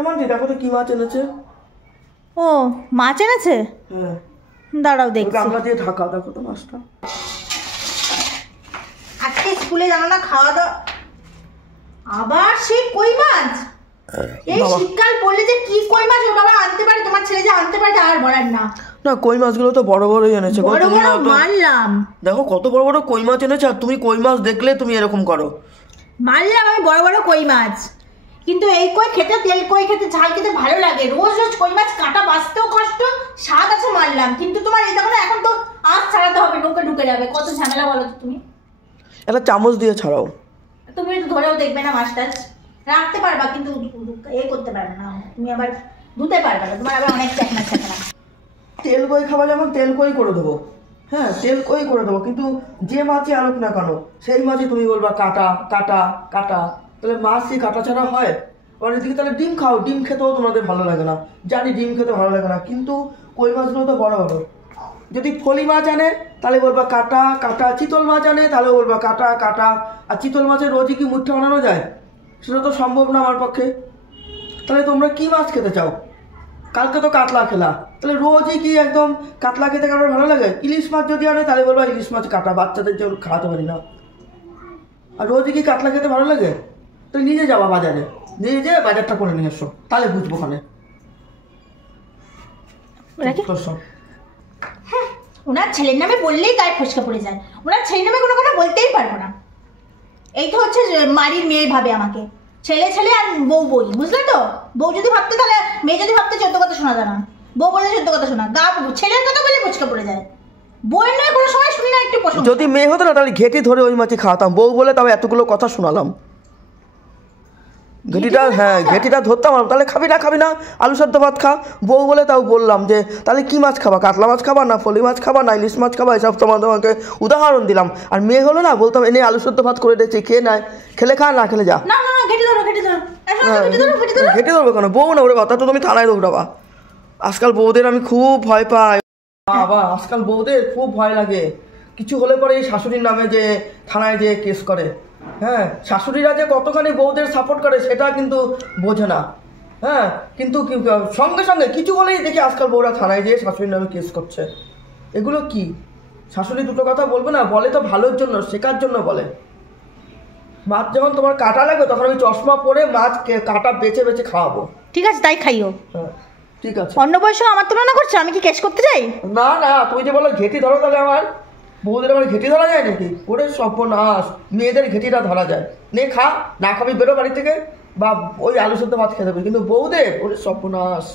এমন দেখো তো কি মাছ এনেছে। ও মাছ এনেছে? হ্যাঁ দাঁড়াও দেখছি। গামলা দিয়ে ঢাকা, দেখো তো মাছটা। আজকে স্কুলে জানো না খাওয়া দাওয়া আবার সেই কই মাছ। এই শীতকাল পড়লে যে কি কই মাছ ওটা আবার আনতে পারে, তোমার ছেলে যে আনতে পারে আর বলার না। না কই মাছগুলো তো বড় বড়ই এনেছে। বড় বড় মারলাম, দেখো কত বড় বড় কই মাছ এনেছে, আর তুমি কই মাছ দেখলে তুমি এরকম করো। মারলাম আমি বড় বড় কই মাছ, কিন্তু এই কই খেতে, তেল কই খেতে, ঝাল খেতে ভালো লাগে। রোজ রোজ কই মাছ কাটা বাঁচতেও কষ্ট, স্বাদ আছে মারলাম, কিন্তু তোমার এই দেখো না এখন তো আঁচ ছাড়াতে হবে, নৌকে ঢুকে যাবে, কত ঝামেলা বলো তো তুমি। একটা চামচ দিয়ে ছাড়াও। তুমি তো ধরেও দেখবে না মাছ টাছ, রাখতে পারবা কিন্তু করতে পারবে না, তুমি আবার ধুতে পারবে না, তোমার আবার অনেক চাকনা চাকনা। তেল কই খাওয়া যেমন তেল কই করে দেবো, হ্যাঁ তেল কই করে দেবো, কিন্তু যে মাছে আনুক না কেন সেই মাছে তুমি বলবা কাটা কাটা কাটা। তাহলে মাছ কি কাটা ছাড়া হয়? অনেকদিকে তাহলে ডিম খাও, ডিম খেতেও তোমাদের ভালো লাগে না, জানি ডিম খেতে ভালো লাগে না, কিন্তু কই মাছগুলো তো বড় বড়। যদি ফলি মাছ আনে তাহলে বলবা কাটা কাটা, চিতল মাছ আনে তাহলে বলবা কাটা কাটা। আর চিতল মাছের রোজই কি মুঠটা বানানো যায়? সেটা তো সম্ভব না আমার পক্ষে। তাহলে তোমরা কি মাছ খেতে চাও? কালকে তো কাতলা খেলা, তাহলে রোজই কি একদম কাতলা খেতে কারোর ভালো লাগে? ইলিশ মাছ যদি আনে তাহলে বলবা ইলিশ মাছ কাটা, বাচ্চাদের জন্য খাওয়াতে পারি না। আর রোজই কি কাতলা খেতে ভালো লাগে? তো নিজে যাবা বাজারে, নিজে যেয়ে বাজারটা করে নিয়ে এসো, তাহলে বুঝবো ওখানে। ওনার ছেলের নামে বললেই গায়ে ফসকা পড়ে যায়, ওনার ছেলের নামে কোনো কথা বলতেই পারবো না। এই তো হচ্ছে মারির মেয়ে ভাবে আমাকে, ছেলে ছেলে আর বউ বই, বুঝলে তো? বউ যদি ভাবতে, তাহলে মেয়ে যদি ভাবতে 14 কথা শোনা যায় না, বউ বলে 14 কথা শোনা, গা ছেলের কথা বলে ফসকা পড়ে যায়। বউয়ের নয় কোনো সময় শুনি না একটু প্রশংসা। যদি মেয়ে হতো না তাহলে ঘেঁটি ধরে ওই মাছই খাওয়াতাম, বউ বলে তবে এতগুলো কথা শোনালাম। ঘেঁটিটা, হ্যাঁ ঘেঁটিটা ধরতাম, তাহলে খাবি না আলু সেদ্ধ ভাত খা, বউ বলে তাও বললাম যে তাহলে কি মাছ খাবা, কাতলা মাছ খাবা না ফলি মাছ খাবা না ইলিশ মাছ খাবা, এসব তোমাকে উদাহরণ দিলাম। আর মেয়ে হলো না বলতাম এনে আলু সেদ্ধ ভাত করে দিয়েছি, খেয়ে নেয়, খেলে খা না খেলে যা। ঘেঁটে ধরবে কেন? বউ না ওরে কথা, তো তুমি থানায় দৌড়াবা। আজকাল বউদের আমি খুব ভয় পাই বাবা, আজকাল বউদের খুব ভয় লাগে। কিছু হলে পরে এই শাশুড়ির নামে যে থানায় যে কেস করে, হ্যাঁ শাশুড়িরা যে কতখানি বউদের সাপোর্ট করে সেটা কিন্তু বোঝে না। হ্যাঁ কিন্তু সঙ্গে সঙ্গে কিছু হলেই দেখি আজকাল বউরা থানায় যেয়ে শাশুড়ির নামে কেস করছে। এগুলো কি? শাশুড়ি দুটো কথা বলবে না, বলে তো ভালোর জন্য, শেখার জন্য বলে। মাছ যখন তোমার কাটা লাগবে তখন আমি চশমা পরে মাছ কাটা বেছে বেছে খাওয়াবো। ঠিক আছে তাই খাইও। হ্যাঁ ঠিক আছে। অন্য বয়সেও আমার তুলনা করছো, আমি কি কেস করতে যাই? না না, তুমি যে বলো ঘেঁটি ধরো, তাহলে আমার বউদের আবার ঘেঁটি ধরা যায় নাকি? ওরে সর্বনাশ, মেয়েদের ঘেঁটিটা ধরা যায়। নে খা, না খাবি বেরো বাড়ি থেকে, বা ওই আলু সেদ্ধ ভাত খেতে হবে, কিন্তু বউদের ওরে সর্বনাশ।